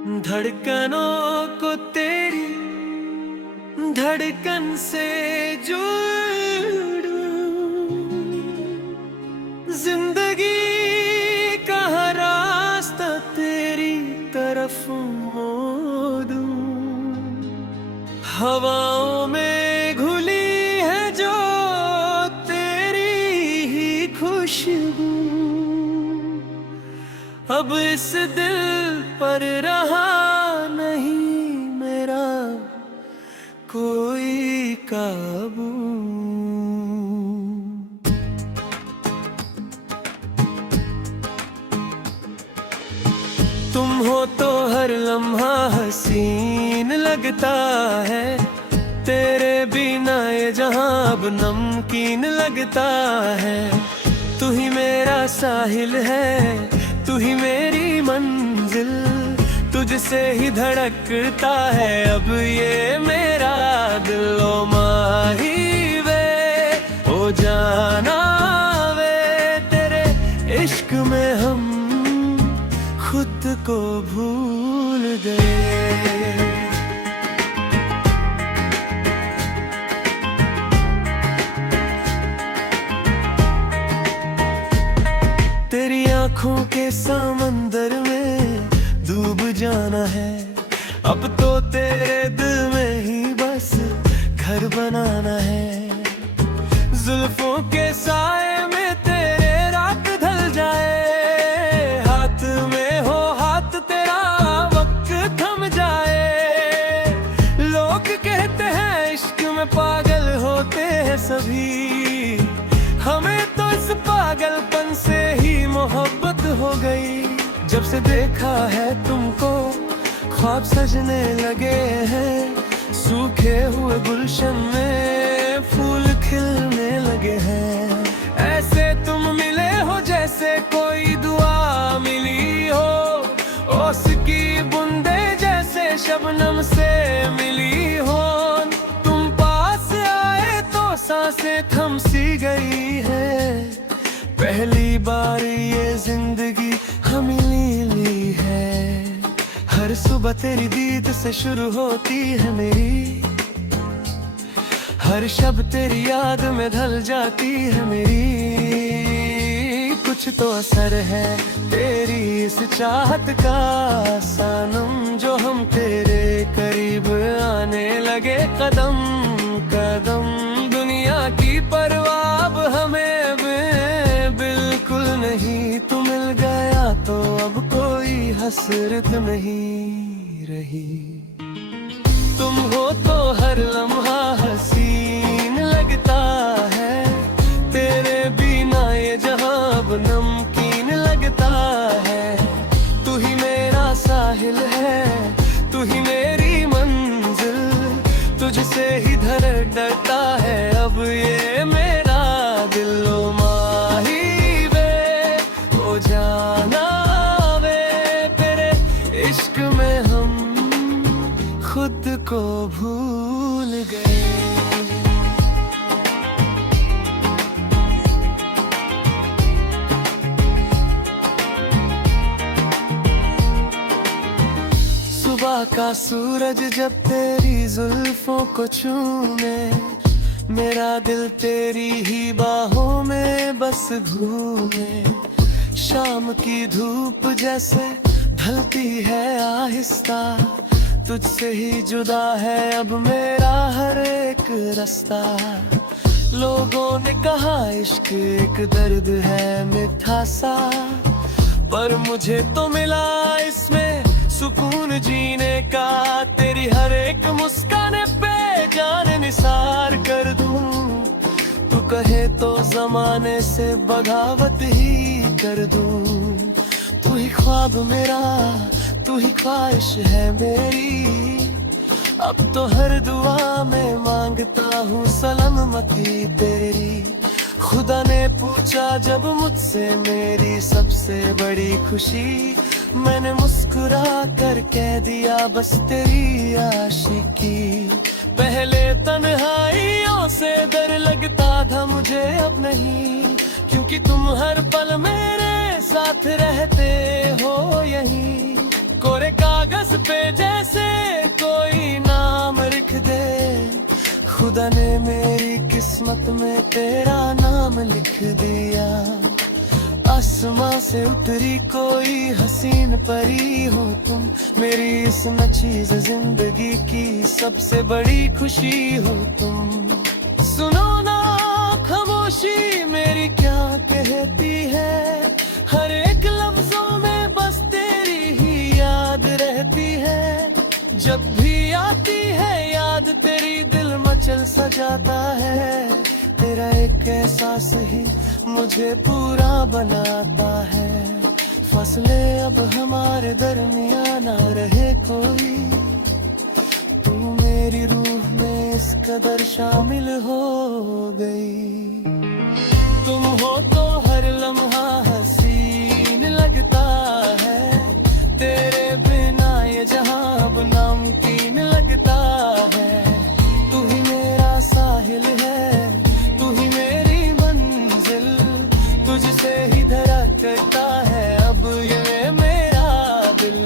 धड़कनों को तेरी धड़कन से जोड़ूं, जिंदगी का हर रास्ता तेरी तरफ मोड़ दूं। हवाओं में घुली है जो तेरी ही खुशबू, अब इस दिल पर रहा नहीं मेरा कोई काबू। तुम हो तो हर लम्हा हसीन लगता है, तेरे बिना ये जहां अब नमकीन लगता है। तू ही मेरा साहिल है, तू ही मेरी मंजिल, तुझसे ही धड़कता है अब ये मेरा दिल। ओ माही वे ओ जाना वे, तेरे इश्क में हम खुद को भूल गए। तेरी आंखों के समंदर में डूब जाना है, अब तो तेरे दिल में ही बस घर बनाना है। जुल्फों के साए में तेरे रात ढल जाए, हाथ में हो हाथ तेरा वक्त थम जाए। लोग कहते हैं इश्क में पागल होते हैं सभी, हमें तो इस पागलपन से ही मोहब्बत हो गई। जब से देखा है तुमको ख्वाब सजने लगे हैं, सूखे हुए गुलशन में फूल खिलने लगे हैं। ऐसे तुम मिले हो जैसे कोई दुआ मिली हो, ओस की बूंदे जैसे शबनम से मिली हो। तुम पास आए तो सांसें थम सी गई है, पहली बार ये जिंदगी हमें ली है। हर सुबह तेरी दीद से शुरू होती है मेरी, हर शब तेरी याद में ढल जाती है मेरी। कुछ तो असर है तेरी इस चाहत का सनम, जो हम तेरे करीब आने लगे कदम कदम। दुनिया की परवाह अब हमें बिल्कुल नहीं, तू मिल गया तो अब कोई हसरत नहीं रही। तुम हो तो हर लम्हा हसीन लगता है, तेरे बिना ये जहां अब नमकीन लगता है। तू ही मेरा साहिल है, तू ही मेरी मंजिल, तुझसे ही धड़कता है अब ये मेरा दिल। ओ माही वे ओ जाना वे, तेरे इश्क में हम खुद को भूल गए। सुबह का सूरज जब तेरी जुल्फों को छूने, मेरा दिल तेरी ही बाहों में बस घूमे। शाम की धूप जैसे ढलती है आहिस्ता, तुझसे ही जुदा है अब मेरा हर एक रास्ता। लोगों ने कहा इश्क एक दर्द है मीठा सा, पर मुझे तो मिला इसमें सुकून जीने का। तेरी हर एक मुस्कान पे जान निसार कर दूं, तू कहे तो जमाने से बगावत ही कर दूं। तू ही ख्वाब मेरा, तू ही ख्वाहिश है मेरी, अब तो हर दुआ में मांगता हूँ सलामती तेरी। खुदा ने पूछा जब मुझसे मेरी सबसे बड़ी खुशी, मैंने मुस्कुरा कर कह दिया बस तेरी आशिकी। पहले तन्हाइयों से डर लगता था मुझे अब नहीं, क्योंकि तुम हर पल मेरे साथ रहते हो यहीं। कोरे कागज खुदा ने मेरी किस्मत में तेरा नाम लिख दिया। आसमां से उतरी कोई हसीन परी हो तुम, मेरी इस नचीज जिंदगी की सबसे बड़ी खुशी हो तुम। सुनो ना खामोशी मेरी क्या कहती है, हर एक लफ्जों में बस तेरी ही याद रहती है। जब भी आती है याद तेरी दिल मचल सा जाता है, तेरा एक एहसास ही मुझे पूरा बनाता है। फसले अब हमारे दरमियान ना रहे कोई, तू मेरी रूह में इस कदर शामिल हो गई। तुम हो तो हर लम्हा हसीन लगता है, तेरे बिना ये जहां अब नामुमकिन लगता है। तू ही मेरा साहिल है, तू ही मेरी मंजिल, तुझसे ही धड़कता है अब ये मेरा दिल।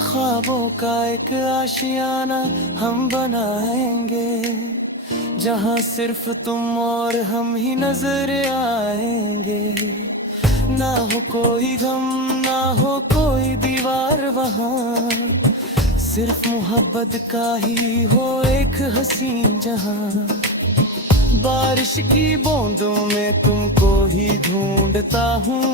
ख्वाबों का एक आशियाना हम बनाएंगे, जहाँ सिर्फ तुम और हम ही नजर आएंगे। ना हो कोई गम ना हो कोई दीवार वहाँ, सिर्फ मोहब्बत का ही हो एक हसीन जहां। बारिश की बूंदों में तुमको ही ढूंढता हूँ,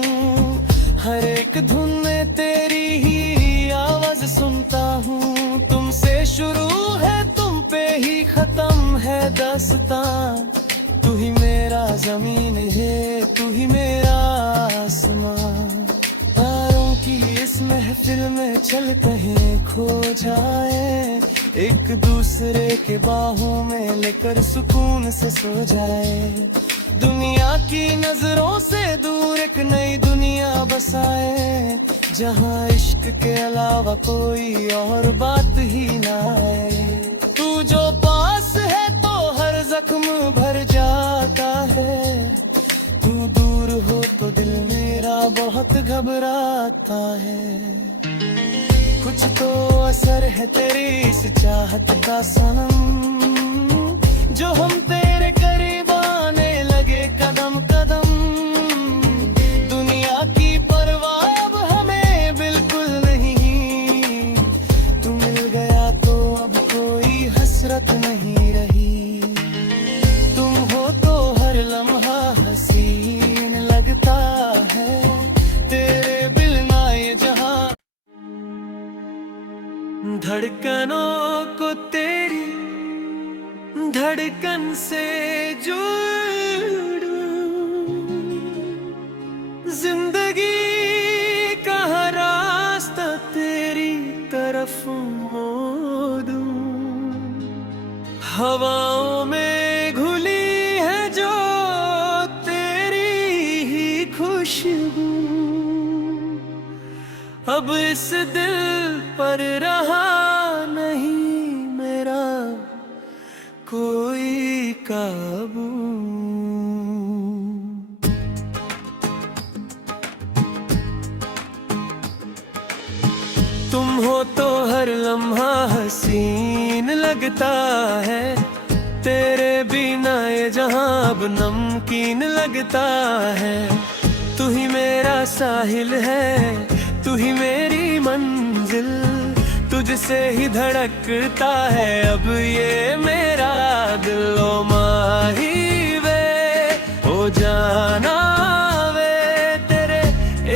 हर एक धुन में तेरी ही आवाज सुनता हूँ। तुमसे शुरू है तुम पे ही खत्म है दास्तां, तू ही मेरा जमीन है तू ही मेरा आसमां। तारों की इस महफिल में चल कहीं खो जाए, एक दूसरे के बाहों में लेकर सुकून से सो जाए। दुनिया की नजरों से दूर एक नई दुनिया बसाए, जहाँ इश्क के अलावा कोई और बात ही ना आए। तू जो पास है तो हर जख्म भर जाता है, तू दूर हो तो दिल मेरा बहुत घबराता है। कुछ तो असर है तेरी इस चाहत का सनम, जो हम तेरे करीब आने लगे कदम कदम। दुनिया की परवाह अब हमें बिल्कुल नहीं, तू मिल गया तो अब कोई हसरत नहीं रही। तुम हो तो हर लम्हा हसीन लगता है, तेरे बिना ये जहां। धड़कनों को तेरी धड़कन से जोड़ूं, जिंदगी का रास्ता तेरी तरफ मोड़ूं। हवाओं में घुली है जो तेरी ही खुशबू, अब इस दिल पर रहा नहीं मेरा कोई काबू। तुम हो तो हर लम्हा हसीन लगता है, तेरे बिना ये जहां अब नमकीन लगता है। तू ही मेरा साहिल है तू ही मेरी मंजिल, तुझसे ही धड़कता है अब ये मेरा दिल। ओ माही वे ओ जाना वे, तेरे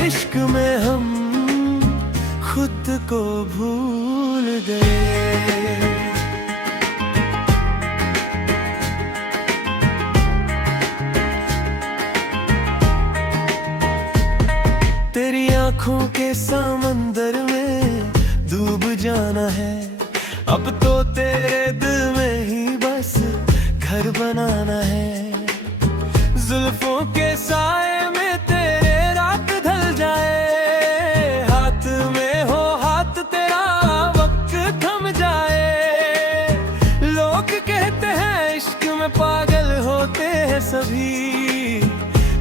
इश्क में हम खुद को भूल गए। तेरी आंखों के समंदर में डूब जाना है, अब तो तेरे दिल में ही बस घर बनाना है। जुल्फों के साए में तेरे रात ढल जाए, हाथ में हो हाथ तेरा वक्त थम जाए। लोग कहते हैं इश्क में पागल होते हैं सभी,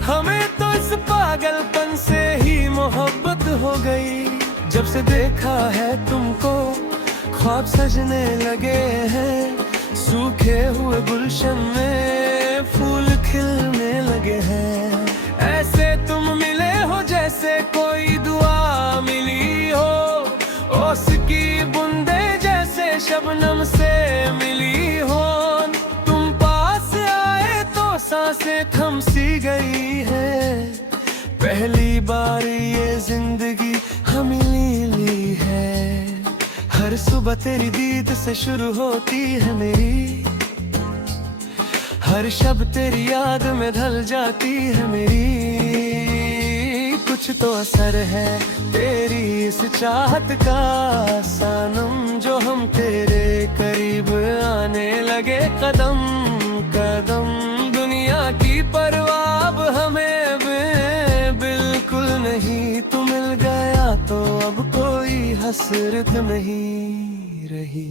हमें तो इस पागलपन से ही मोहब्बत हो गई। जब से देखा है तुमको ख्वाब सजने लगे हैं, सूखे हुए गुलशन में फूल खिलने लगे हैं। ऐसे तुम मिले हो जैसे कोई दुआ मिली हो, ओस की बूंदे जैसे शबनम से मिली हो। तुम पास आए तो सांसें थम सी गई है। पहली बार ये जिंदगी हमें ली है। हर सुबह तेरी दीद से शुरू होती है मेरी, हर शब तेरी याद में ढल जाती है मेरी। कुछ तो असर है तेरी इस चाहत का सनम, जो हम तेरे करीब आने लगे कदम कदम। दुनिया की परवाह अब हमें बिल्कुल नहीं, तू मिल गया तो अब कोई हसरत नहीं रही।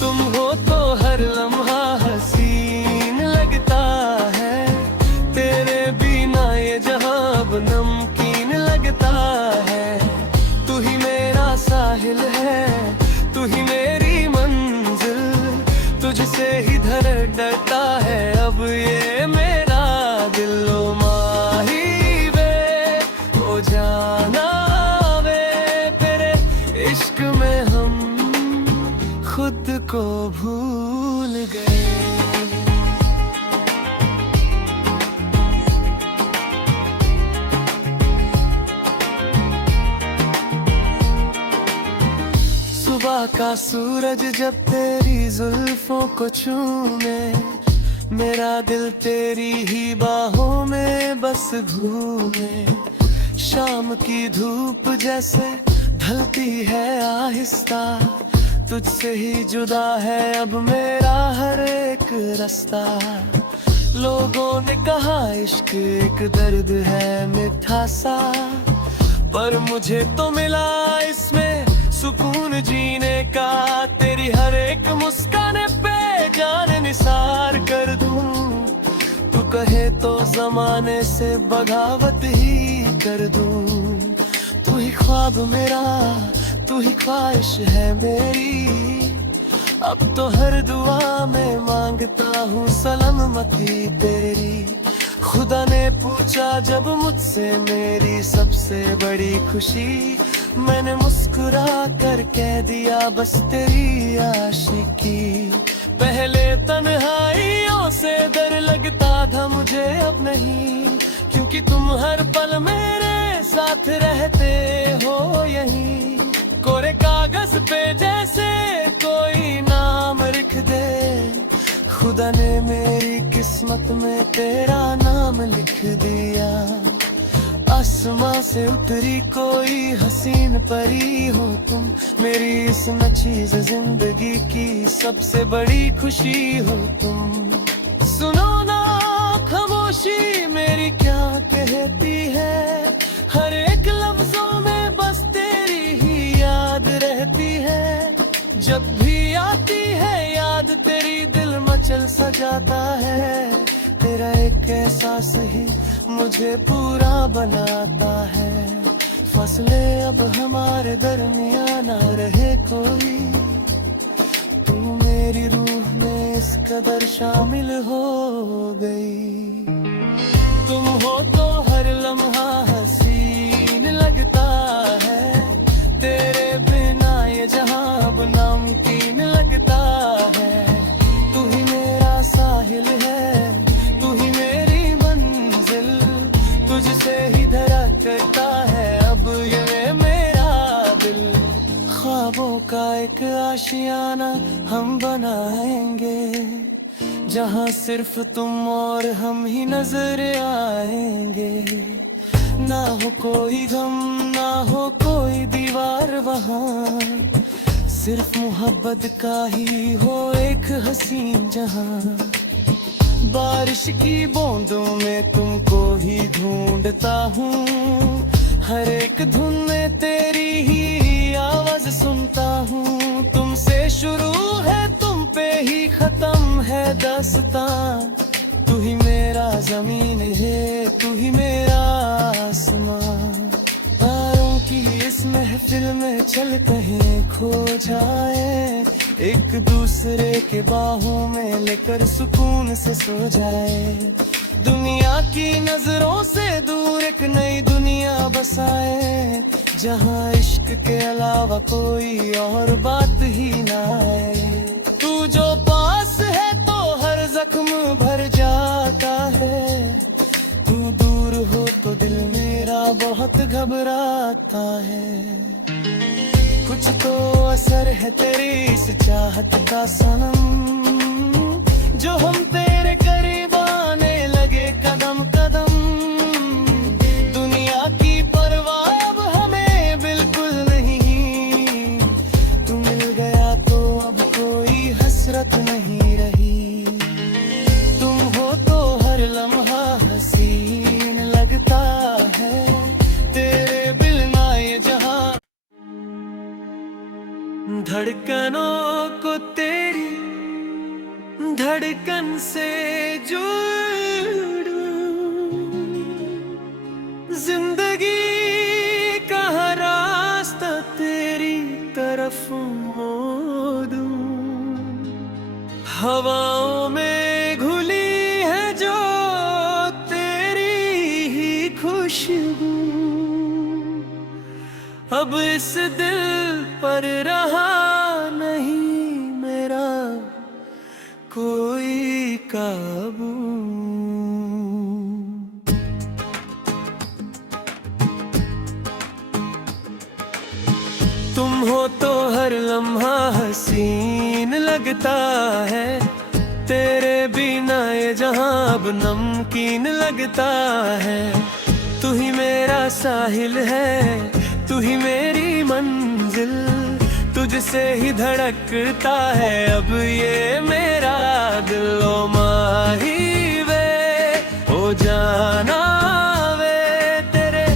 तुम हो तो हर लम्हा हसीन लगता है, तेरे बिना ये जहां अब नमकीन लगता है। तू ही मेरा साहिल है, तू ही मेरी मंजिल, तुझसे ही धड़कता है अब ये मेरा दिल। ओ माही वे ओ जाना वे, तेरे इश्क में हम खुद को भूल गए। सुबह का सूरज जब तेरी जुल्फों को छूने, मेरा दिल तेरी ही बाहों में बस घूमे। शाम की धूप जैसे ढलती है आहिस्ता, तुझसे ही जुदा है अब मेरा हर एक रास्ता। लोगों ने कहा इश्क एक दर्द है मीठा सा, पर मुझे तो मिला इसमें सुकून जीने का। तेरी हर एक मुस्कान पे जान निसार कर दूं, तू कहे तो जमाने से बगावत ही कर दूं। तू ही ख्वाब मेरा, तू ही ख्वाहिश है मेरी, अब तो हर दुआ में मांगता हूँ सलामती तेरी। खुदा ने पूछा जब मुझसे मेरी सबसे बड़ी खुशी, मैंने मुस्कुरा कर कह दिया बस तेरी आशिकी। पहले तन्हाइयों से डर लगता था मुझे अब नहीं, क्योंकि तुम हर पल मेरे साथ रहते हो यहीं। कोरे कागज पे जैसे कोई नाम लिख दे, खुदा ने मेरी किस्मत में तेरा नाम लिख दिया। आसमां से उतरी कोई हसीन परी हो तुम, मेरी इस नचीज जिंदगी की सबसे बड़ी खुशी हो तुम। सुनो ना खामोशी मेरी क्या कहती है, हर एक लफ्जों में बस तेरी ही याद रहती है। जब भी आती है याद तेरी दिल मचल सा जाता है, तेरा एक एहसास ही मुझे पूरा बनाता है। फसले अब हमारे दरमियान ना रहे कोई, तू मेरी रूह में इस कदर शामिल हो गई। तुम हो तो हर लम्हा हसीन लगता है, तेरे बिना ये जहां अब नामुमकिन लगता है। तू ही मेरा साहिल है, तू ही मेरी मंजिल, तुझसे ही धड़कता है अब ये मेरा दिल। ख्वाबों का एक आशियाना हम बनाएंगे, जहाँ सिर्फ तुम और हम ही नजर आएंगे। ना हो कोई गम ना हो कोई दीवार वहाँ, सिर्फ मोहब्बत का ही हो एक हसीन जहां। बारिश की बूंदों में तुमको ही ढूंढता हूँ, हर एक धुन में तेरी ही आवाज सुनता हूँ। तुमसे शुरू है तुम पे ही खत्म है दास्तां, तू ही मेरा जमीन है तू ही मेरा आसमां। तारों की इस महफिल में चल कहीं खो जाए, एक दूसरे के बाहों में लेकर सुकून से सो जाए। दुनिया की नजरों से दूर एक नई दुनिया बसाए, जहाँ इश्क के अलावा कोई और बात ही ना आए। तू जो पास है तो हर जख्म भर जाता है, तू दूर हो तो दिल मेरा बहुत घबराता है। कुछ तो असर है तेरी इस चाहत का सनम, जो हम तेरे करीब आने लगे कदम कदम। दुनिया की परवाह अब हमें बिल्कुल नहीं, तू मिल गया तो अब कोई हसरत नहीं रही। तुम हो तो हर लम्हा हसीन लगता है, तेरे बिना ये जहां। धड़कनों को तेरी धड़कन से जोड़ूं, जिंदगी का हर रास्ता तेरी तरफ मोड़ूं। हवाओं में घुली है जो तेरी ही खुशबू, अब इस दिल पर रहा नहीं मेरा कोई काबू। तुम हो तो हर लम्हा हसीन लगता है, तेरे बिना ये जहां अब नमकीन लगता है। तू ही मेरा साहिल है, तू ही मेरी मंजिल, तुझसे ही धड़कता है अब ये मेरा दिल। ओ माही वे ओ जाना वे, तेरे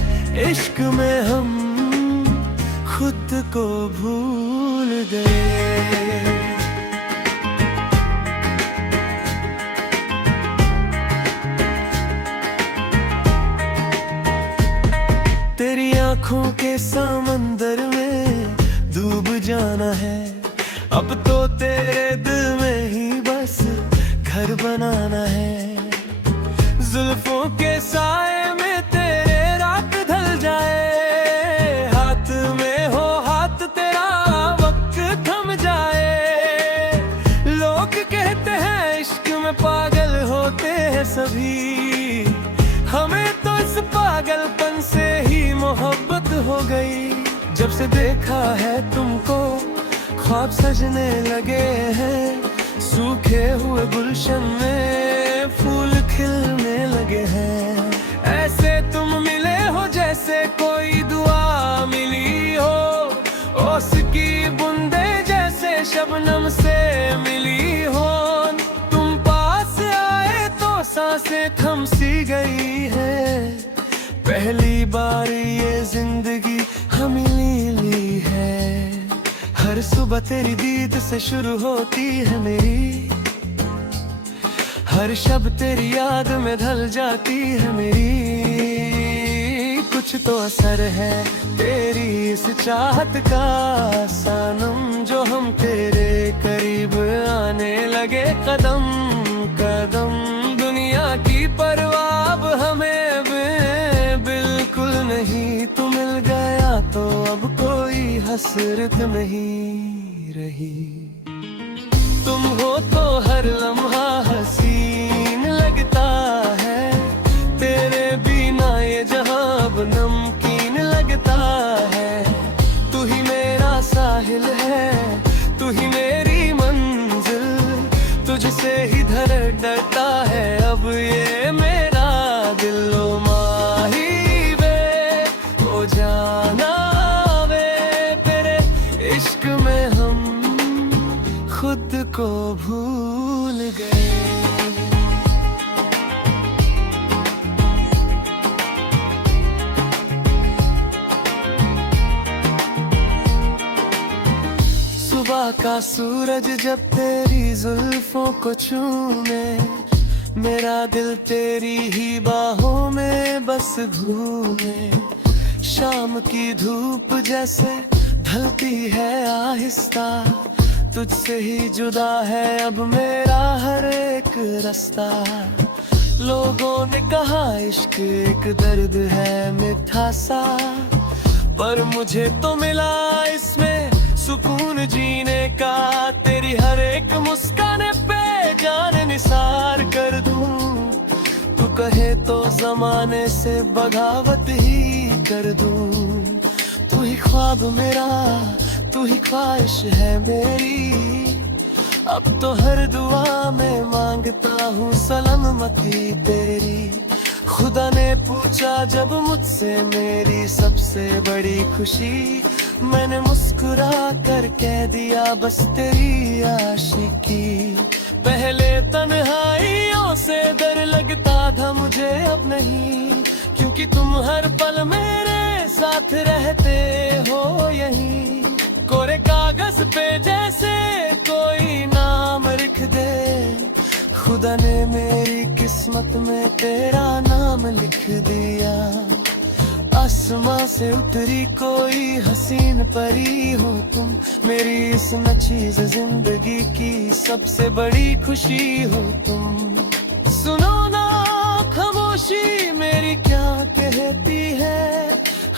इश्क में हम खुद को भूल गए। तेरी आंखों के समंदर में डूब जाना है, अब तो तेरे दिल में ही बस घर बनाना है। जुल्फों के साए में तेरे रात ढल जाए, हाथ में हो हाथ तेरा वक्त थम जाए। लोग कहते हैं इश्क में पागल होते हैं सभी, हमें तो इस पागलपन से ही मोहब्बत हो गई। जब से देखा है तुमको ख्वाब सजने लगे हैं, सूखे हुए गुलशन में फूल खिलने लगे हैं। ऐसे तुम मिले हो जैसे कोई दुआ मिली हो, ओस की बूंदे जैसे शबनम से मिली हो। तुम पास आए तो सांसें थम सी गई है, पहली बार ये जिंदगी हमें ली है। हर सुबह तेरी दीद से शुरू होती है मेरी, हर शब तेरी याद में ढल जाती है मेरी। कुछ तो असर है तेरी इस चाहत का सनम, जो हम तेरे करीब आने लगे कदम कदम। दुनिया की परवाह अब हमें बिल्कुल नहीं, तू मिल गया तो अब कोई हसरत नहीं रही। तुम हो तो हर लम्हा हसीन लगता है, तेरे बिना ये जहां अब नमकीन लगता है। तू ही मेरा साहिल है, तू ही मेरी मंजिल, तुझसे ही धड़कता है अब ये मेरा दिल। ओ माही वे ओ जाना वे, तेरे इश्क में हम खुद को भूल गए। सुबह का सूरज जब तेरी जुल्फों को छूने, मेरा दिल तेरी ही बाहों में बस घूमे। शाम की धूप जैसे ढलती है आहिस्ता, तुझसे ही जुदा है अब मेरा हर एक रास्ता। लोगों ने कहा इश्क एक दर्द है मीठा सा, पर मुझे तो मिला इसमें सुकून जीने का। तेरी हर एक मुस्कान पे जान निसार कर दूं, तू कहे तो जमाने से बगावत ही कर दूं। तू ही ख्वाब मेरा, तू ही ख्वाहिश है मेरी, अब तो हर दुआ में मांगता हूँ सलामती तेरी। खुदा ने पूछा जब मुझसे मेरी सबसे बड़ी खुशी, मैंने मुस्कुरा कर कह दिया बस तेरी आशिकी। पहले तन्हाइयों से डर लगता था मुझे अब नहीं, क्योंकि तुम हर पल मेरे साथ रहते हो यहीं। कोरे कागज पे जैसे कोई नाम लिख दे, खुदा ने मेरी किस्मत में तेरा नाम लिख दिया। आसमां से उतरी कोई हसीन परी हो तुम, मेरी इस नचीज जिंदगी की सबसे बड़ी खुशी हो तुम। सुनो ना खामोशी मेरी क्या कहती है,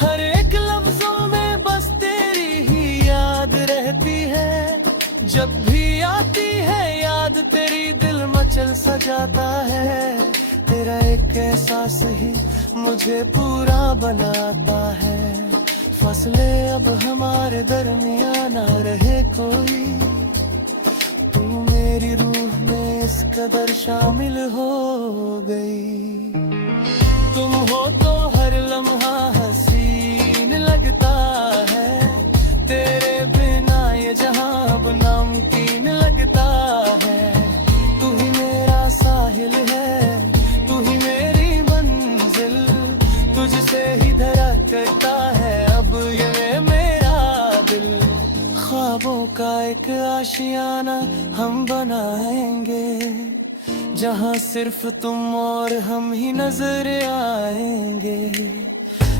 हर एक लफ्जों में बस तेरी ही याद रहती है। जब भी आती है याद तेरी दिल मचल सजाता है, तेरा एक एहसास ही मुझे पूरा बनाता है। फसले अब हमारे दरमियान ना रहे कोई, तू मेरी रूह में इस कदर शामिल हो गई। तुम हो तो हर लम्हा हसीन लगता है, तेरे बिना ये जहां अब नामुमकिन लगता है। तू ही मेरा साहिल है, तू ही मेरी मंजिल, तुझसे ही धड़कता है अब ये मेरा दिल। ख्वाबों का एक आशियाना हम बनाएंगे, जहाँ सिर्फ तुम और हम ही नजर आएंगे।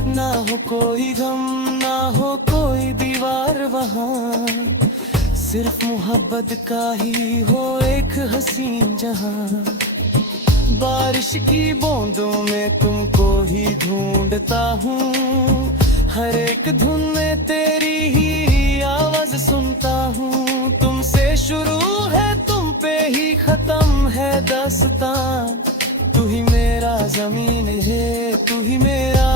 ना हो कोई गम ना हो कोई दीवार वहाँ, सिर्फ मोहब्बत का ही हो एक हसीन जहां। बारिश की बूंदों में तुमको ही ढूंढता हूँ, हर एक धुन में तेरी ही आवाज सुनता हूँ। तुमसे शुरू है तुम पे ही खत्म है दास्तां, तू ही मेरा जमीन है तू ही मेरा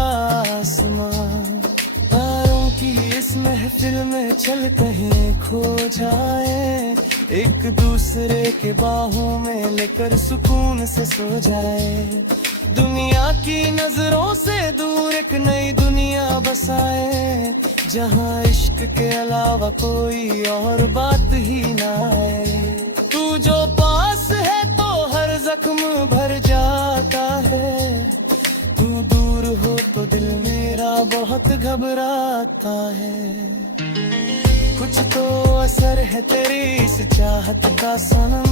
आसमां। तारों की इस महफिल में चल कहीं खो जाए, एक दूसरे के बाहों में लेकर सुकून से सो जाए। दुनिया की नजरों से दूर एक नई दुनिया बसाए, जहाँ इश्क के अलावा कोई और बात ही ना आए। तू जो पास है तो हर जख्म भर जाता है, तू दूर हो तो दिल मेरा बहुत घबराता है। कुछ तो असर है तेरी इस चाहत का सनम,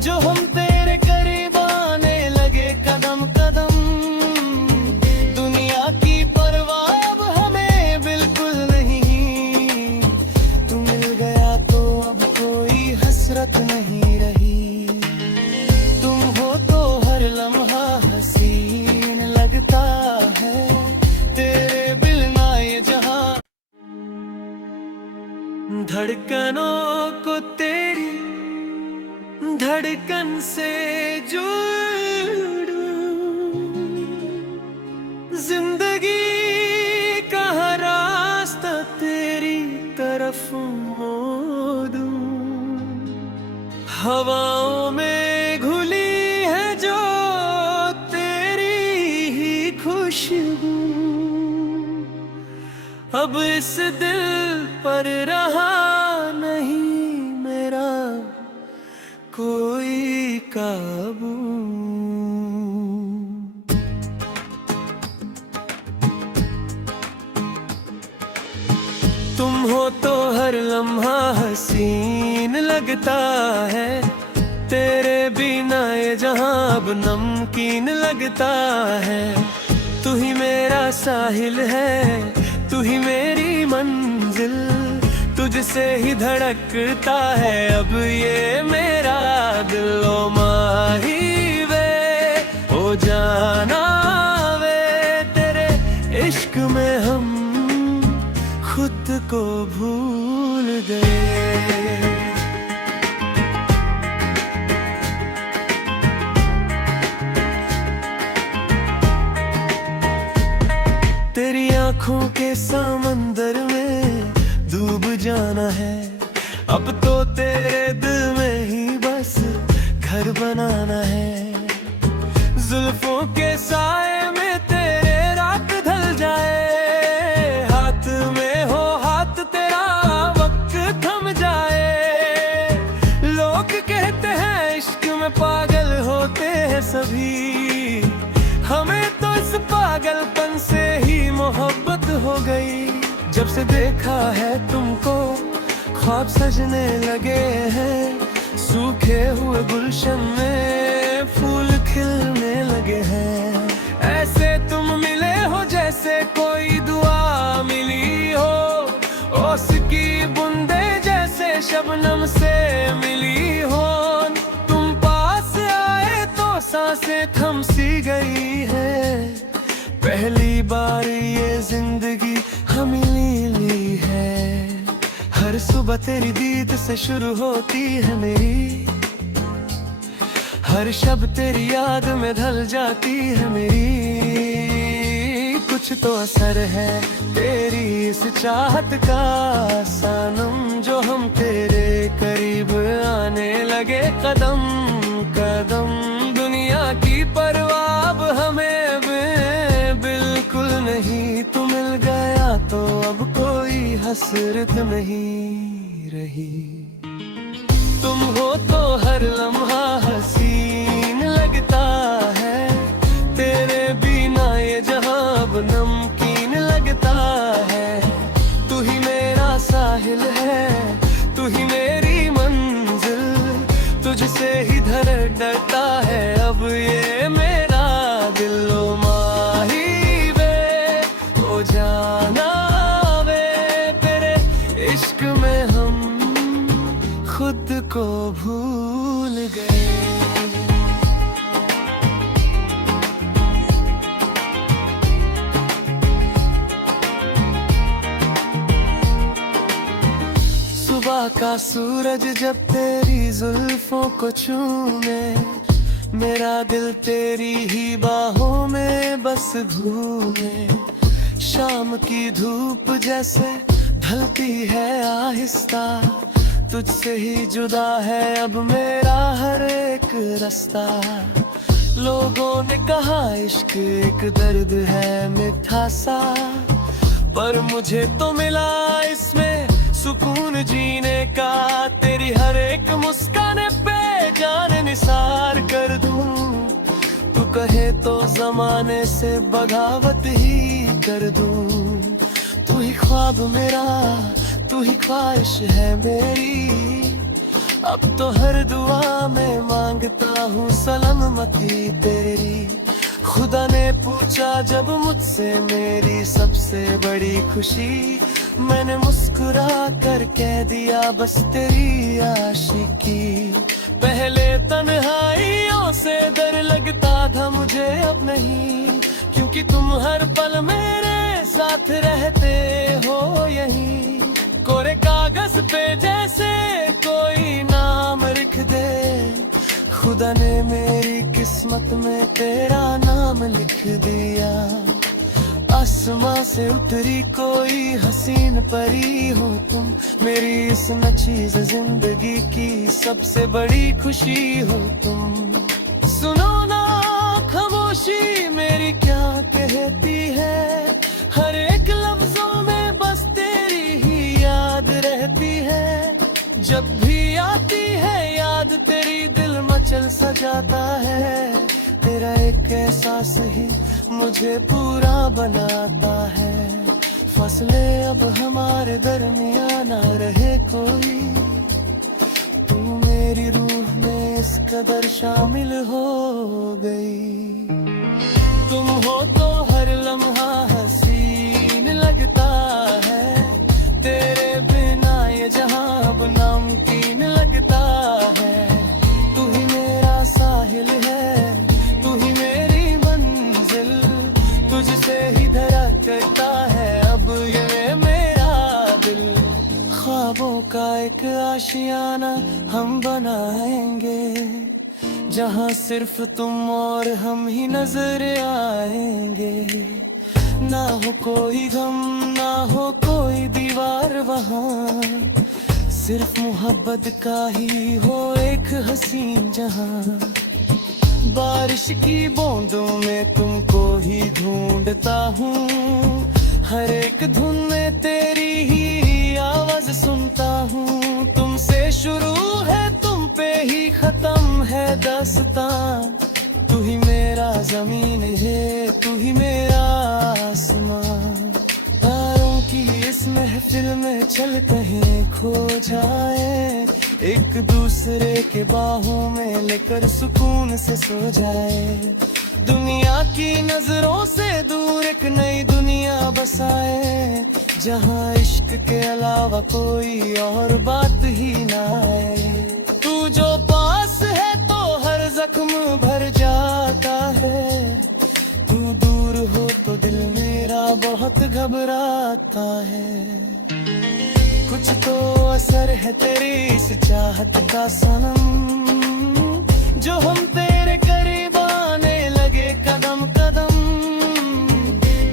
जो हम तेरे करीब आने लगे कदम कदम। दुनिया की परवाह अब हमें बिल्कुल नहीं, तू मिल गया तो अब कोई हसरत नहीं रही। तुम हो तो हर लम्हा हसीन लगता है, तेरे बिना ये जहां। धड़कनों को तेरी धड़कन से जोड़ूं, जिंदगी का हर रास्ता तेरी तरफ मोड़ूं। हवाओं में घुली है जो तेरी ही खुशबू, अब इस दिल पर रहा नहीं मेरा कोई काबू। तुम हो तो हर लम्हा हसीन लगता है, तेरे बिना ये जहां अब नमकीन लगता है। तू ही मेरा साहिल है, तू ही मेरी मंजिल, तुझसे ही धड़कता है अब ये मेरा दिल। ओ माही वे ओ जाना वे, तेरे इश्क में हम खुद को भूल गए। तेरी आंखों के समंदर में डूब जाना है, अब तो तेरे दिल में ही बस घर बनाना है। जुल्फों के साए में तेरे रात ढल जाए, हाथ में हो हाथ तेरा वक्त थम जाए। लोग कहते हैं इश्क में पागल होते हैं सभी, हमें तो इस पागलपन से ही मोहब्बत हो गई। जब से देखा है तुमको ख्वाब सजने लगे हैं, सूखे हुए गुलशन में फूल खिलने लगे हैं। ऐसे तुम मिले हो जैसे कोई दुआ मिली हो, ओस की बूंदे जैसे शबनम से मिली हो। तुम पास आए तो सांसें थम सी गई है, पहली बार ये जिंदगी हमें ली है। हर सुबह तेरी दीद से शुरू होती है मेरी, हर शब तेरी याद में ढल जाती है मेरी। कुछ तो असर है तेरी इस चाहत का सनम, जो हम तेरे करीब आने लगे कदम कदम। दुनिया की परवाह अब हमें बिल्कुल नहीं, तू मिल गया तो अब कोई हसरत नहीं रही। तुम हो तो हर लम्हा हसीन लगता है, तेरे बिना ये जहां अब नमकीन लगता है। तू ही मेरा साहिल है, तू ही मेरी मंजिल, तुझसे ही धड़कता है अब ये मेरा दिल। ओ माही वे ओ जाना वे, तेरे इश्क में हम खुद को भूल गए। सुबह का सूरज जब तेरी जुल्फों को छूने, मेरा दिल तेरी ही बाहों में बस घूमे। शाम की धूप जैसे ढलती है आहिस्ता, तुझसे ही जुदा है अब मेरा हर एक रास्ता। लोगों ने कहा इश्क एक दर्द है मीठा सा, पर मुझे तो मिला इसमें सुकून जीने का। तेरी हर एक मुस्कान पे जान निसार कर दूं, तू कहे तो जमाने से बगावत ही कर दूं। तू ही ख्वाब मेरा, तू ही ख्वाहिश है मेरी, अब तो हर दुआ में मांगता हूँ सलामती तेरी। खुदा ने पूछा जब मुझसे मेरी सबसे बड़ी खुशी, मैंने मुस्कुरा कर कह दिया बस तेरी आशिकी। पहले तन्हाइयों से डर लगता था मुझे अब नहीं, क्योंकि तुम हर पल मेरे साथ रहते हो यहीं। कोरे कागज पे जैसे कोई नाम लिख दे, खुदा ने मेरी किस्मत में तेरा नाम लिख दिया। आसमां से उतरी कोई हसीन परी हो तुम, मेरी इस नचीज जिंदगी की सबसे बड़ी खुशी हो तुम। सुनो ना खामोशी मेरी क्या कहती है, हर एक लफ्जों में बस तेरी ही याद रहती है। जब भी आती है याद तेरी दिल मचल सजाता है, तेरा एक एहसास ही मुझे पूरा बनाता है। फसले अब हमारे दरमियान ना रहे कोई, तू मेरी रूह में इस कदर शामिल हो गई। तुम हो तो हर लम्हा हसीन लगता है, तेरे बिना ये एक आशियाना हम बनाएंगे, जहाँ सिर्फ तुम और हम ही नजर आएंगे। ना हो कोई गम, ना हो कोई दीवार वहाँ, सिर्फ मोहब्बत का ही हो एक हसीन जहाँ। बारिश की बूंदों में तुमको ही ढूंढता हूँ, हर एक धुन में तेरी ही आवाज सुनता हूँ। तुमसे शुरू है, तुम पे ही खत्म है दास्तां। तू ही मेरा जमीन है, तू ही मेरा आसमां। तारों की इस महफिल में चल कहीं खो जाए, एक दूसरे के बाहों में लेकर सुकून से सो जाए। दुनिया की नजरों से दूर एक नई दुनिया बसाए, जहाँ इश्क के अलावा कोई और बात ही ना आए। तू जो पास है तो हर जख्म भर जाता है, तू दूर हो तो दिल मेरा बहुत घबराता है। कुछ तो असर है तेरी इस चाहत का सनम, जो हम तेरे करीब आने लगे कदम कदम।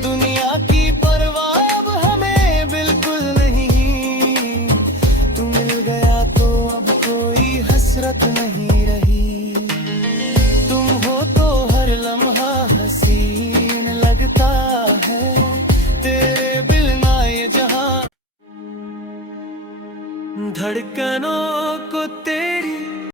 दुनिया की परवाह अब हमें बिल्कुल नहीं, तू मिल गया तो अब कोई हसरत नहीं रही। तुम हो तो हर लम्हा हसीन लगता है, तेरे बिना ये जहां। धड़कनों को